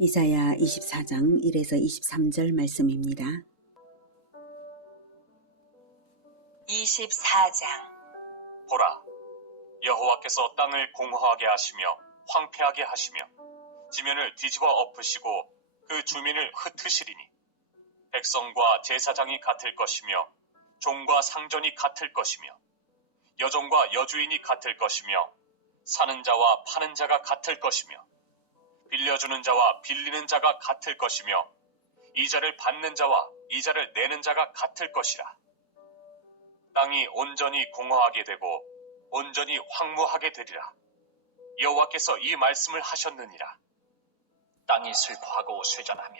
이사야 24장 1에서 23절 말씀입니다. 24장. 보라, 여호와께서 땅을 공허하게 하시며 황폐하게 하시며 지면을 뒤집어 엎으시고 그 주민을 흩으시리니 백성과 제사장이 같을 것이며 종과 상전이 같을 것이며 여종과 여주인이 같을 것이며 사는 자와 파는 자가 같을 것이며 빌려주는 자와 빌리는 자가 같을 것이며 이자를 받는 자와 이자를 내는 자가 같을 것이라. 땅이 온전히 공허하게 되고 온전히 황무하게 되리라. 여호와께서 이 말씀을 하셨느니라. 땅이 슬퍼하고 쇠잔하며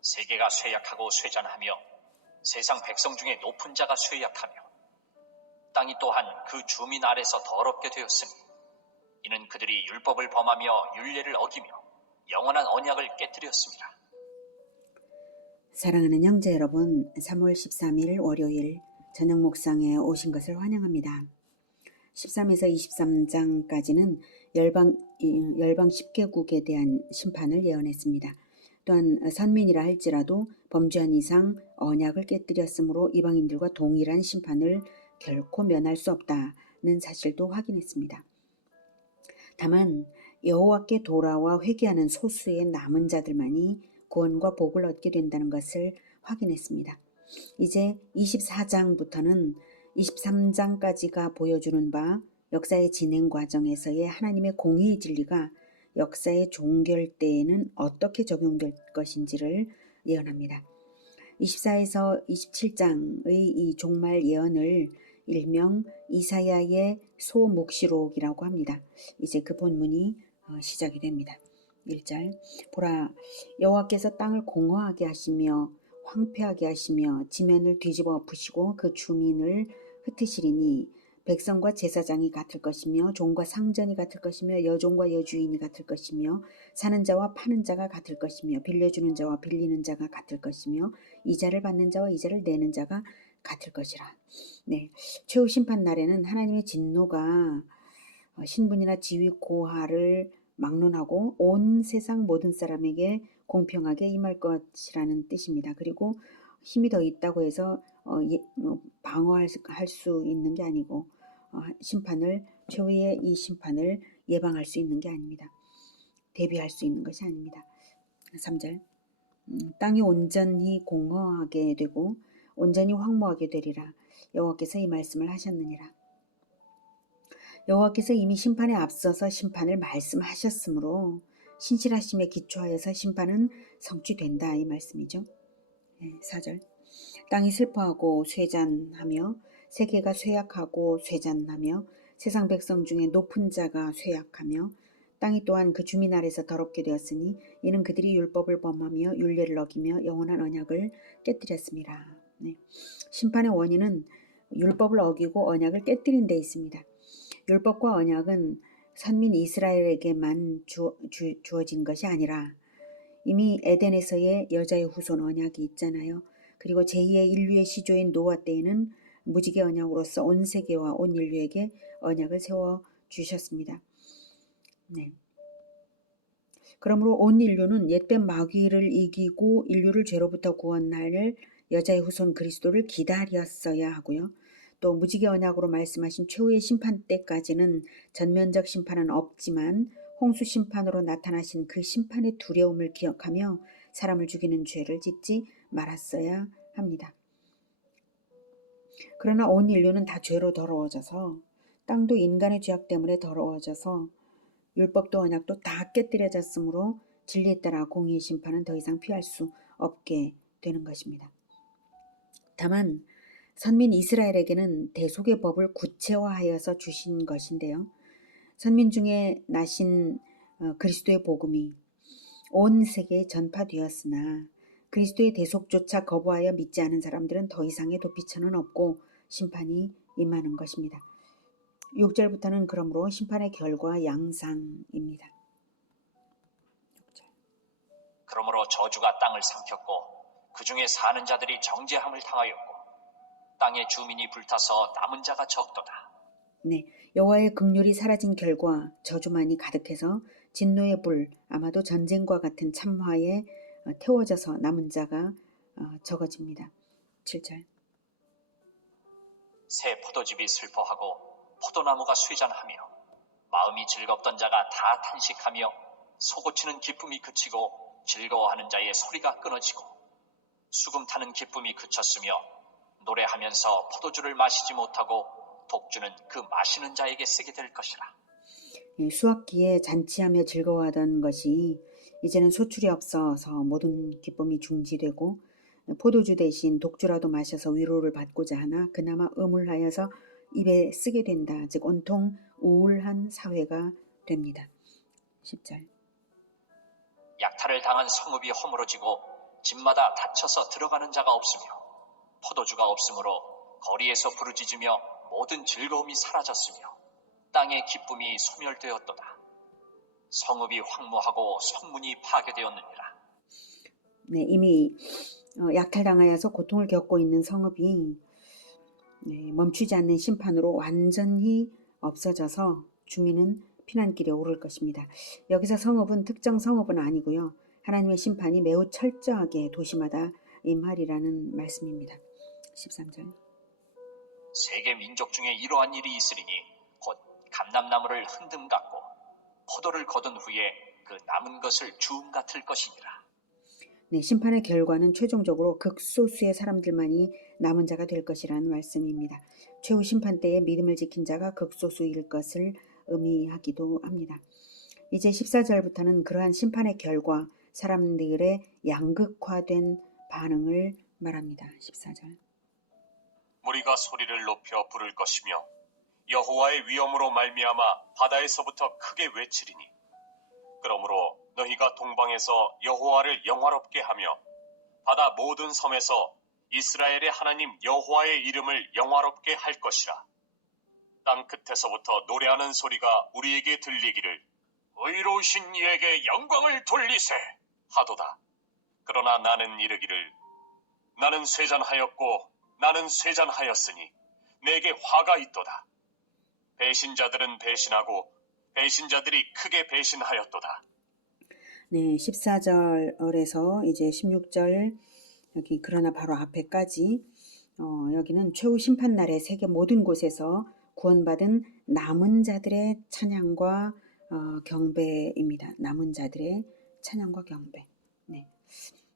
세계가 쇠약하고 쇠잔하며 세상 백성 중에 높은 자가 쇠약하며 땅이 또한 그 주민 아래서 더럽게 되었으니 이는 그들이 율법을 범하며 율례를 어기며 영원한 언약을 깨뜨렸습니다. 사랑하는 형제 여러분, 3월 13일 월요일 저녁 묵상에 오신 것을 환영합니다. 13에서 23장까지는 열방 10개국에 대한 심판을 예언했습니다. 또한 선민이라 할지라도 범죄한 이상 언약을 깨뜨렸으므로 이방인들과 동일한 심판을 결코 면할 수 없다는 사실도 확인했습니다. 다만 여호와께 돌아와 회개하는 소수의 남은 자들만이 구원과 복을 얻게 된다는 것을 확인했습니다. 이제 24장부터는 23장까지가 보여주는 바 역사의 진행 과정에서의 하나님의 공의의 진리가 역사의 종결 때에는 어떻게 적용될 것인지를 예언합니다. 24에서 27장의 이 종말 예언을 일명 이사야의 소묵시록이라고 합니다. 이제 그 본문이 시작이 됩니다. 1절. 보라, 여호와께서 땅을 공허하게 하시며 황폐하게 하시며 지면을 뒤집어 엎으시고 그 주민을 흩으시리니 백성과 제사장이 같을 것이며 종과 상전이 같을 것이며 여종과 여주인이 같을 것이며 사는 자와 파는 자가 같을 것이며 빌려주는 자와 빌리는 자가 같을 것이며 이자를 받는 자와 이자를 내는 자가 같을 것이라. 네, 최후 심판 날에는 하나님의 진노가 신분이나 지위 고하를 막론하고 온 세상 모든 사람에게 공평하게 임할 것이라는 뜻입니다. 그리고 힘이 더 있다고 해서 방어할 수 있는 게 아니고 최후의 이 심판을 예방할 수 있는 게 아닙니다. 대비할 수 있는 것이 아닙니다. 3절. 땅이 온전히 공허하게 되고 온전히 황무하게 되리라. 여호와께서 이 말씀을 하셨느니라. 여호와께서 이미 심판에 앞서서 심판을 말씀하셨으므로 신실하심에 기초하여서 심판은 성취된다, 이 말씀이죠. 4절. 땅이 슬퍼하고 쇠잔하며 세계가 쇠약하고 쇠잔하며 세상 백성 중에 높은 자가 쇠약하며 땅이 또한 그 주민 아래서 더럽게 되었으니 이는 그들이 율법을 범하며 율례를 어기며 영원한 언약을 깨뜨렸습니다. 네. 심판의 원인은 율법을 어기고 언약을 깨뜨린 데 있습니다. 율법과 언약은 선민 이스라엘에게만 주어진 것이 아니라 이미 에덴에서의 여자의 후손 언약이 있잖아요. 그리고 제2의 인류의 시조인 노아 때에는 무지개 언약으로서 온 세계와 온 인류에게 언약을 세워주셨습니다. 네. 그러므로 온 인류는 옛뱀 마귀를 이기고 인류를 죄로부터 구원할 여자의 후손 그리스도를 기다렸어야 하고요. 또 무지개 언약으로 말씀하신 최후의 심판 때까지는 전면적 심판은 없지만 홍수 심판으로 나타나신 그 심판의 두려움을 기억하며 사람을 죽이는 죄를 짓지 말았어야 합니다. 그러나 온 인류는 다 죄로 더러워져서 땅도 인간의 죄악 때문에 더러워져서 율법도 언약도 다 깨뜨려졌으므로 진리에 따라 공의의 심판은 더 이상 피할 수 없게 되는 것입니다. 다만 선민 이스라엘에게는 대속의 법을 구체화하여서 주신 것인데요. 선민 중에 나신 그리스도의 복음이 온 세계에 전파되었으나 그리스도의 대속조차 거부하여 믿지 않은 사람들은 더 이상의 도피처는 없고 심판이 임하는 것입니다. 6절부터는 그러므로 심판의 결과 양상입니다. 6절. 그러므로 저주가 땅을 삼켰고 그 중에 사는 자들이 정죄함을 당하였고 땅의 주민이 불타서 남은 자가 적도다. 네, 여호와의 긍휼이 사라진 결과 저주만이 가득해서 진노의 불, 아마도 전쟁과 같은 참화에 태워져서 남은 자가 적어집니다. 7절. 새 포도즙이 슬퍼하고 포도나무가 쇠잔하며 마음이 즐겁던 자가 다 탄식하며 소고치는 기쁨이 그치고 즐거워하는 자의 소리가 끊어지고 수금 타는 기쁨이 그쳤으며 노래하면서 포도주를 마시지 못하고 독주는 그 마시는 자에게 쓰게 될 것이라. 수확기에 잔치하며 즐거워하던 것이 이제는 소출이 없어서 모든 기쁨이 중지되고 포도주 대신 독주라도 마셔서 위로를 받고자 하나 그나마 의물하여서 입에 쓰게 된다. 즉 온통 우울한 사회가 됩니다. 10절. 약탈을 당한 성읍이 허물어지고 집마다 닫혀서 들어가는 자가 없으며 포도주가 없으므로 거리에서 부르짖으며 모든 즐거움이 사라졌으며 땅의 기쁨이 소멸되었도다. 성읍이 황무하고 성문이 파괴되었느니라. 네, 이미 약탈당하여서 고통을 겪고 있는 성읍이 멈추지 않는 심판으로 완전히 없어져서 주민은 피난길에 오를 것입니다. 여기서 성읍은 특정 성읍은 아니고요. 하나님의 심판이 매우 철저하게 도시마다 임하리라는 말씀입니다. 13절. 세계 민족 중에 이러한 일이 있으리니 곧 감람나무를 흔듦 같고 포도를 거둔 후에 그 남은 것을 주움 같을 것이니라. 네, 심판의 결과는 최종적으로 극소수의 사람들만이 남은 자가 될 것이라는 말씀입니다. 최후 심판 때에 믿음을 지킨 자가 극소수일 것을 의미하기도 합니다. 이제 14절부터는 그러한 심판의 결과 사람들의 양극화된 반응을 말합니다. 14절. 무리가 소리를 높여 부를 것이며 여호와의 위엄으로 말미암아 바다에서부터 크게 외치리니 그러므로 너희가 동방에서 여호와를 영화롭게 하며 바다 모든 섬에서 이스라엘의 하나님 여호와의 이름을 영화롭게 할 것이라. 땅 끝에서부터 노래하는 소리가 우리에게 들리기를 의로우신 이에게 영광을 돌리세 하도다. 그러나 나는 이르기를 나는 쇠잔하였고 나는 쇠잔하였으니 내게 화가 있도다. 배신자들은 배신하고 배신자들이 크게 배신하였도다. 네, 14절에서 이제 16절 여기 그러나 바로 앞에까지 여기는 최후 심판날에 세계 모든 곳에서 구원받은 남은 자들의 찬양과 경배입니다. 남은 자들의 찬양과 경배. 네.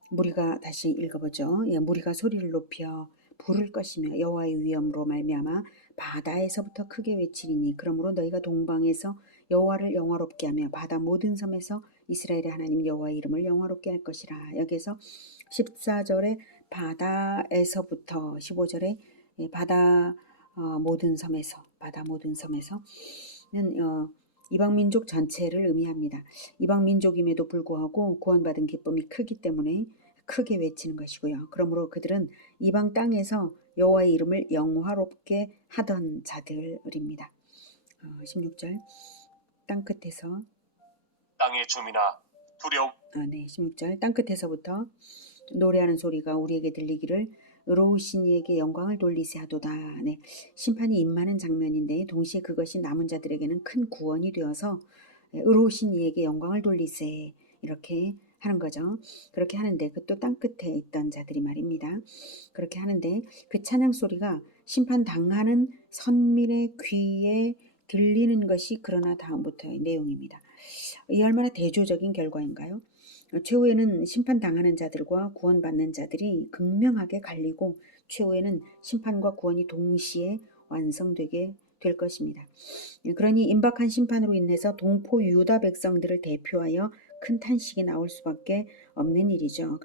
무리가 다시 읽어보죠. 예, 무리가 소리를 높여 부를 것이며 여호와의 위엄으로 말미암아 바다에서부터 크게 외치리니 그러므로 너희가 동방에서 여호와를 영화롭게 하며 바다 모든 섬에서 이스라엘의 하나님 여호와의 이름을 영화롭게 할 것이라. 여기서 14절에 바다에서부터 15절에 바다 모든 섬에서 는 이방 민족 전체를 의미합니다. 이방 민족임에도 불구하고 구원받은 기쁨이 크기 때문에 크게 외치는 것이고요. 그러므로 그들은 이방 땅에서 여호와의 이름을 영화롭게 하던 자들입니다. 16절 땅끝에서 땅의 주민아 두려움. 네, 16절 땅끝에서부터 노래하는 소리가 우리에게 들리기를 의로우신 이에게 영광을 돌리세 하도다. 네, 심판이 임하는 장면인데 동시에 그것이 남은 자들에게는 큰 구원이 되어서 의로우신 이에게 영광을 돌리세 이렇게 하는 거죠. 그렇게 하는데 그 또 땅끝에 있던 자들이 말입니다. 그렇게 하는데 그 찬양 소리가 심판 당하는 선민의 귀에 들리는 것이 그러나 다음부터의 내용입니다. 이 얼마나 대조적인 결과인가요? 최후에는 심판당하는 자들과 구원받는 자들이 극명하게 갈리고 최후에는 심판과 구원이 동시에 완성되게 될 것입니다. 그러니 임박한 심판으로 인해서 동포 유다 백성들을 대표하여 큰 탄식이 나올 수밖에 없는 일이죠.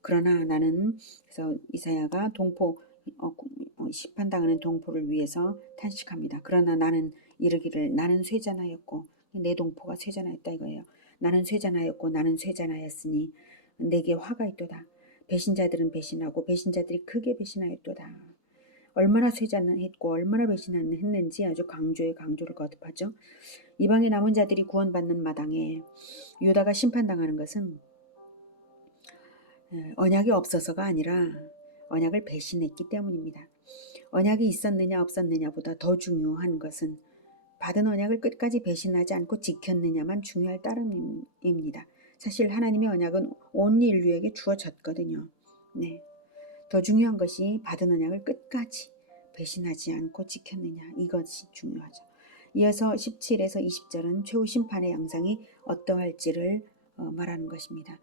그러나 나는 그래서 이사야가 동포 심판당하는 동포를 위해서 탄식합니다. 그러나 나는 이르기를 나는 쇠잔하였고 내 동포가 쇠잔하였다 이거예요. 나는 쇠잔하였고 나는 쇠잔하였으니 내게 화가 있도다. 배신자들은 배신하고 배신자들이 크게 배신하였도다. 얼마나 쇠잔했고 얼마나 배신했는지 아주 강조에 강조를 거듭하죠. 이방의 남은 자들이 구원받는 마당에 유다가 심판당하는 것은 언약이 없어서가 아니라 언약을 배신했기 때문입니다. 언약이 있었느냐 없었느냐보다 더 중요한 것은 받은 언약을 끝까지 배신하지 않고 지켰느냐만 중요할 따름입니다. 사실 하나님의 언약은 온 인류에게 주어졌거든요. 네. 더 중요한 것이 받은 언약을 끝까지 배신하지 않고 지켰느냐, 이것이 중요하죠. 이어서 17에서 20절은 최후 심판의 양상이 어떠할지를 말하는 것입니다.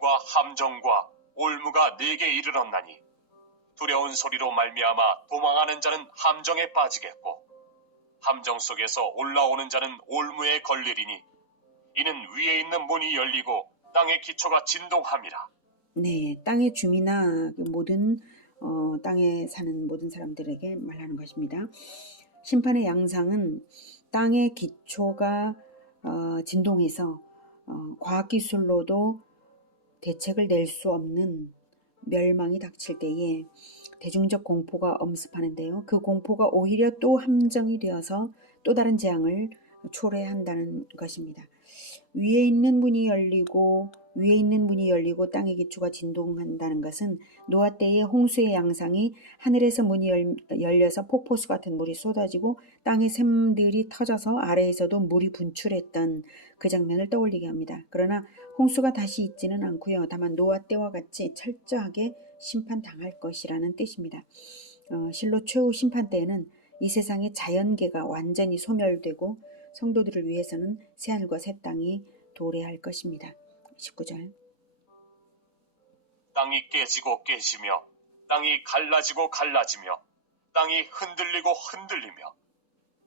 과 함정과 올무가 내게 이르렀나니 두려운 소리로 말미암아 도망하는 자는 함정에 빠지겠고 함정 속에서 올라오는 자는 올무에 걸리리니 이는 위에 있는 문이 열리고 땅의 기초가 진동함이라. 네, 땅의 주민이나 모든 땅에 사는 모든 사람들에게 말하는 것입니다. 심판의 양상은 땅의 기초가 진동해서 과학기술로도 대책을 낼 수 없는 멸망이 닥칠 때에 대중적 공포가 엄습하는데요. 그 공포가 오히려 또 함정이 되어서 또 다른 재앙을 초래한다는 것입니다. 위에 있는 문이 열리고 땅의 기초가 진동한다는 것은 노아 때의 홍수의 양상이 하늘에서 문이 열려서 폭포수 같은 물이 쏟아지고 땅의 샘들이 터져서 아래에서도 물이 분출했던 그 장면을 떠올리게 합니다. 그러나 홍수가 다시 있지는 않고요. 다만 노아 때와 같이 철저하게 심판당할 것이라는 뜻입니다. 실로 최후 심판 때에는 이 세상의 자연계가 완전히 소멸되고 성도들을 위해서는 새하늘과 새 땅이 도래할 것입니다. 19절. 땅이 깨지고 깨지며 땅이 갈라지고 갈라지며 땅이 흔들리고 흔들리며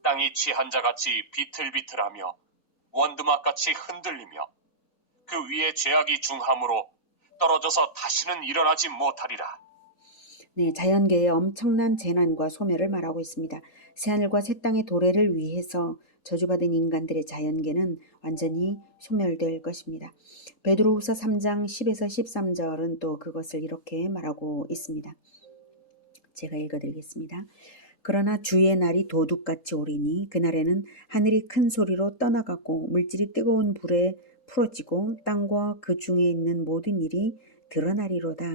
땅이 취한 자같이 비틀비틀하며 원두막같이 흔들리며 그 위에 죄악이 중함으로 떨어져서 다시는 일어나지 못하리라. 네, 자연계의 엄청난 재난과 소멸을 말하고 있습니다. 새하늘과 새 땅의 도래를 위해서 저주받은 인간들의 자연계는 완전히 소멸될 것입니다. 베드로후서 3장 10에서 13절은 또 그것을 이렇게 말하고 있습니다. 제가 읽어드리겠습니다. 그러나 주의 날이 도둑같이 오리니 그날에는 하늘이 큰 소리로 떠나가고 물질이 뜨거운 불에 풀어지고 땅과 그 중에 있는 모든 일이 드러나리로다.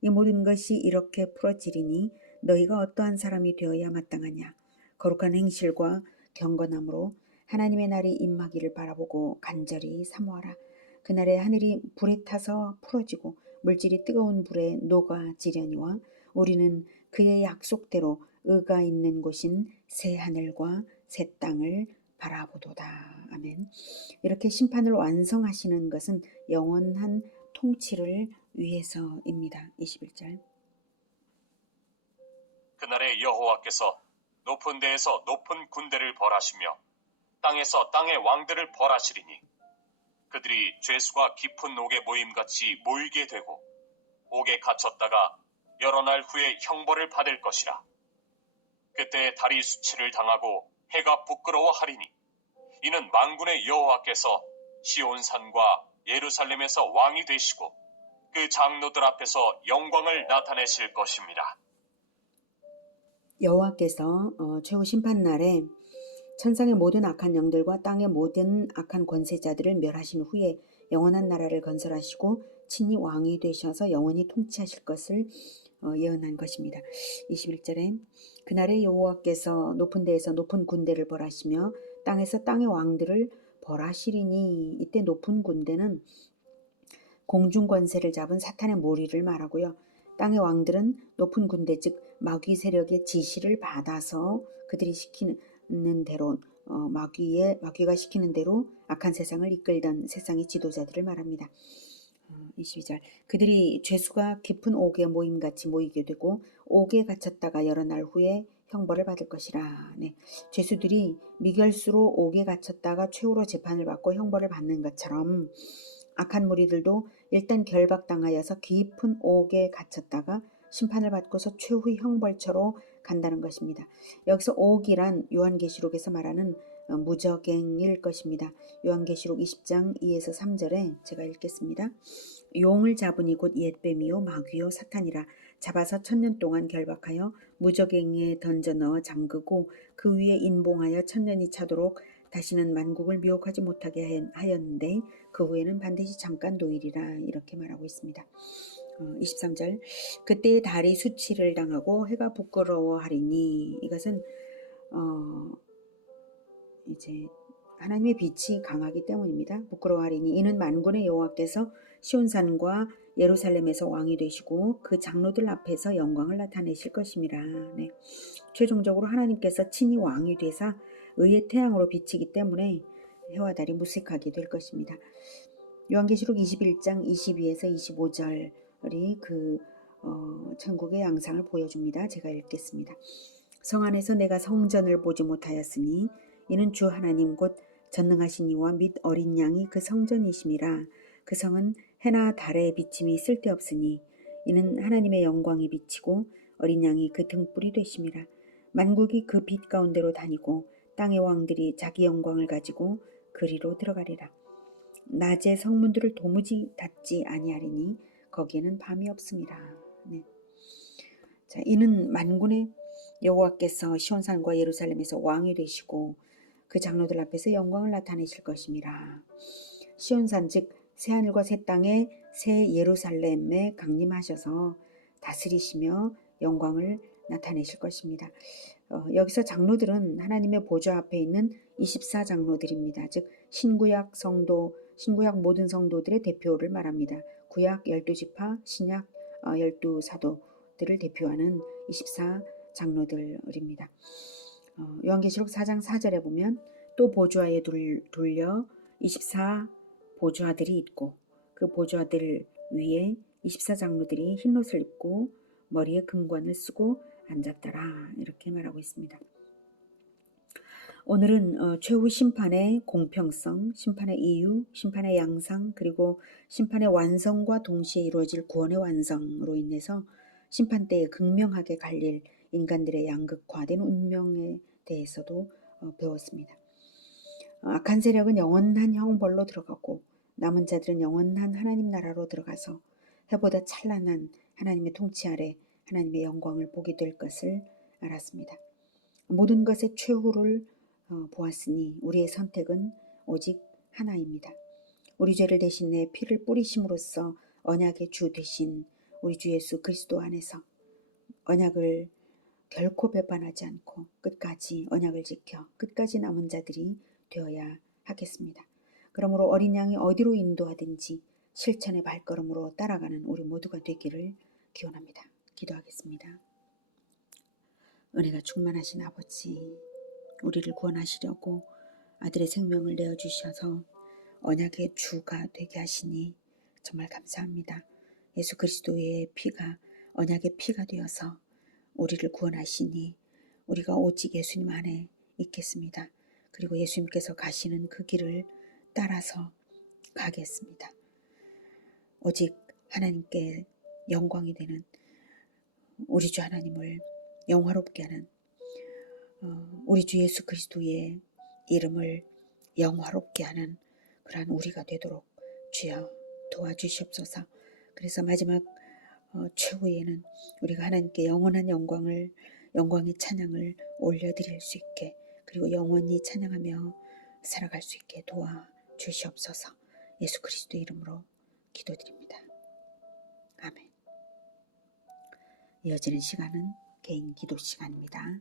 이 모든 것이 이렇게 풀어지리니 너희가 어떠한 사람이 되어야 마땅하냐. 거룩한 행실과 경건함으로 하나님의 날이 임하기를 바라보고 간절히 사모하라. 그날에 하늘이 불에 타서 풀어지고 물질이 뜨거운 불에 녹아지려니와 우리는 그의 약속대로 의가 있는 곳인 새 하늘과 새 땅을 바라보도다. 아멘. 이렇게 심판을 완성하시는 것은 영원한 통치를 위해서입니다. 21절. 그날에 여호와께서 높은 데에서 높은 군대를 벌하시며 땅에서 땅의 왕들을 벌하시리니 그들이 죄수가 깊은 옥에 모임같이 모이게 되고 옥에 갇혔다가 여러 날 후에 형벌을 받을 것이라. 그때 달이 수치를 당하고 해가 부끄러워하리니 이는 만군의 여호와께서 시온산과 예루살렘에서 왕이 되시고 그 장로들 앞에서 영광을 나타내실 것입니다. 여호와께서 최후 심판날에 천상의 모든 악한 영들과 땅의 모든 악한 권세자들을 멸하신 후에 영원한 나라를 건설하시고 친히 왕이 되셔서 영원히 통치하실 것을 예언한 것입니다. 21절에 그날에 여호와께서 높은 데에서 높은 군대를 벌하시며 땅에서 땅의 왕들을 벌하시리니 이때 높은 군대는 공중 권세를 잡은 사탄의 무리를 말하고요. 땅의 왕들은 높은 군대 즉 마귀 세력의 지시를 받아서 그들이 시키는 대로 마귀가 시키는 대로 악한 세상을 이끌던 세상의 지도자들을 말합니다. 22절 그들이 죄수가 깊은 옥에 모임같이 모이게 되고 옥에 갇혔다가 여러 날 후에 형벌을 받을 것이라. 네. 죄수들이 미결수로 옥에 갇혔다가 최후로 재판을 받고 형벌을 받는 것처럼 악한 무리들도 일단 결박당하여서 깊은 옥에 갇혔다가 심판을 받고서 최후의 형벌처로 간다는 것입니다. 여기서 옥이란 요한계시록에서 말하는 무저갱일 것입니다. 요한계시록 20장 2에서 3절에 제가 읽겠습니다. 용을 잡으니 곧 옛뱀이요 마귀요 사탄이라 잡아서 1000년 동안 결박하여 무저갱에 던져 넣어 잠그고 그 위에 인봉하여 1000년이 차도록 다시는 만국을 미혹하지 못하게 하였는데 그 후에는 반드시 잠깐 노일이라 이렇게 말하고 있습니다. 23절 그때의 달이 수치를 당하고 해가 부끄러워하리니 이것은 이제 하나님의 빛이 강하기 때문입니다. 부끄러워하리니 이는 만군의 여호와께서 시온산과 예루살렘에서 왕이 되시고 그 장로들 앞에서 영광을 나타내실 것임이라. 네. 최종적으로 하나님께서 친히 왕이 되사 의의 태양으로 비치기 때문에 해와 달이 무색하게 될 것입니다. 요한계시록 21장 22에서 25절이 그 천국의 양상을 보여줍니다. 제가 읽겠습니다. 성 안에서 내가 성전을 보지 못하였으니 이는 주 하나님 곧 전능하신 이와 및 어린 양이 그 성전이심이라. 그 성은 해나 달의 비침이 쓸데없으니 이는 하나님의 영광이 비치고 어린 양이 그 등불이 되심이라. 만국이 그 빛 가운데로 다니고 땅의 왕들이 자기 영광을 가지고 그리로 들어가리라. 낮에 성문들을 도무지 닫지 아니하리니 거기에는 밤이 없음이라. 네. 자, 이는 만군의 여호와께서 시온산과 예루살렘에서 왕이 되시고 그 장로들 앞에서 영광을 나타내실 것임이라. 시온산 즉 새하늘과 새 땅에 새 예루살렘에 강림하셔서 다스리시며 영광을 나타내실 것입니다. 여기서 장로들은 하나님의 보좌 앞에 있는 24장로들입니다. 즉 신구약 성도, 신구약 모든 성도들의 대표를 말합니다. 구약 12지파, 신약 12사도들을 대표하는 24장로들입니다. 요한계시록 4장 4절에 보면 또 보좌에 돌려 24 보좌들이 있고 그 보좌들 위에 24장로들이 흰옷을 입고 머리에 금관을 쓰고 앉았더라 이렇게 말하고 있습니다. 오늘은 최후 심판의 공평성, 심판의 이유, 심판의 양상 그리고 심판의 완성과 동시에 이루어질 구원의 완성으로 인해서 심판 때에 극명하게 갈릴 인간들의 양극화된 운명에 대해서도 배웠습니다. 악한 세력은 영원한 형벌로 들어가고 남은 자들은 영원한 하나님 나라로 들어가서 해보다 찬란한 하나님의 통치 아래 하나님의 영광을 보게 될 것을 알았습니다. 모든 것의 최후를 보았으니 우리의 선택은 오직 하나입니다. 우리 죄를 대신해 피를 뿌리심으로써 언약의 주 되신 우리 주 예수 그리스도 안에서 언약을 결코 배반하지 않고 끝까지 언약을 지켜 끝까지 남은 자들이 되어야 하겠습니다. 그러므로 어린 양이 어디로 인도하든지 실천의 발걸음으로 따라가는 우리 모두가 되기를 기원합니다. 기도하겠습니다. 은혜가 충만하신 아버지, 우리를 구원하시려고 아들의 생명을 내어주셔서 언약의 주가 되게 하시니 정말 감사합니다. 예수 그리스도의 피가 언약의 피가 되어서 우리를 구원하시니 우리가 오직 예수님 안에 있겠습니다. 그리고 예수님께서 가시는 그 길을 따라서 가겠습니다. 오직 하나님께 영광이 되는 우리 주 하나님을 영화롭게 하는 우리 주 예수 그리스도의 이름을 영화롭게 하는 그러한 우리가 되도록 주여 도와주시옵소서. 그래서 마지막 최후에는 우리가 하나님께 영원한 영광의 찬양을 올려드릴 수 있게 그리고 영원히 찬양하며 살아갈 수 있게 도와주시옵소서. 예수 그리스도의 이름으로 기도드립니다. 아멘. 이어지는 시간은 개인 기도 시간입니다.